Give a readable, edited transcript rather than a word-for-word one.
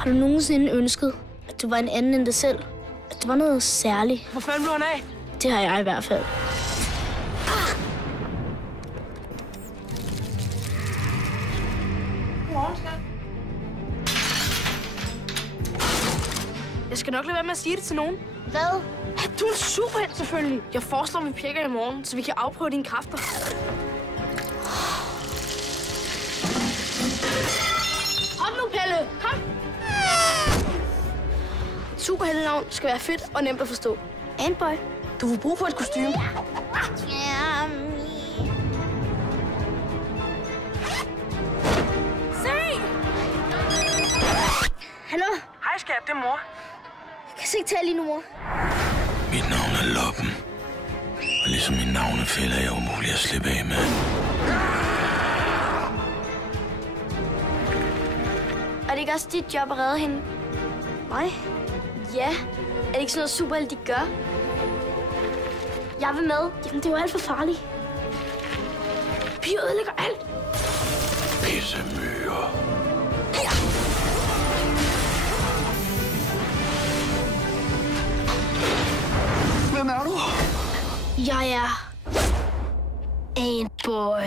Har du nogensinde ønsket, at du var en anden end dig selv? At det var noget særligt? Hvor fanden blev han af? Det har jeg i hvert fald. Godmorgen, skat. Jeg skal nok lade være med at sige det til nogen. Hvad? Du er en superhelt, selvfølgelig. Jeg foreslår, at vi pjekker i morgen, så vi kan afprøve dine kræfter. Hop nu, Pelle. Kom. Et superheltenavn skal være fedt og nemt at forstå. Antboy. Du får brug for et kostume. Se! Hallo? Hej, skat. Det er mor. Jeg kan ikke tale lige nu, mor. Mit navn er Loppen. Og ligesom min navnefælde er jeg umulig at slippe af med. Er det ikke også dit job at redde hende? Mig? Ja. Er det ikke sådan noget superhelt, de gør? Jeg vil med. Jamen, det er jo alt for farligt. Piger ødelægger alt. Pissemyrer. Hvem er du? Jeg er Antboy.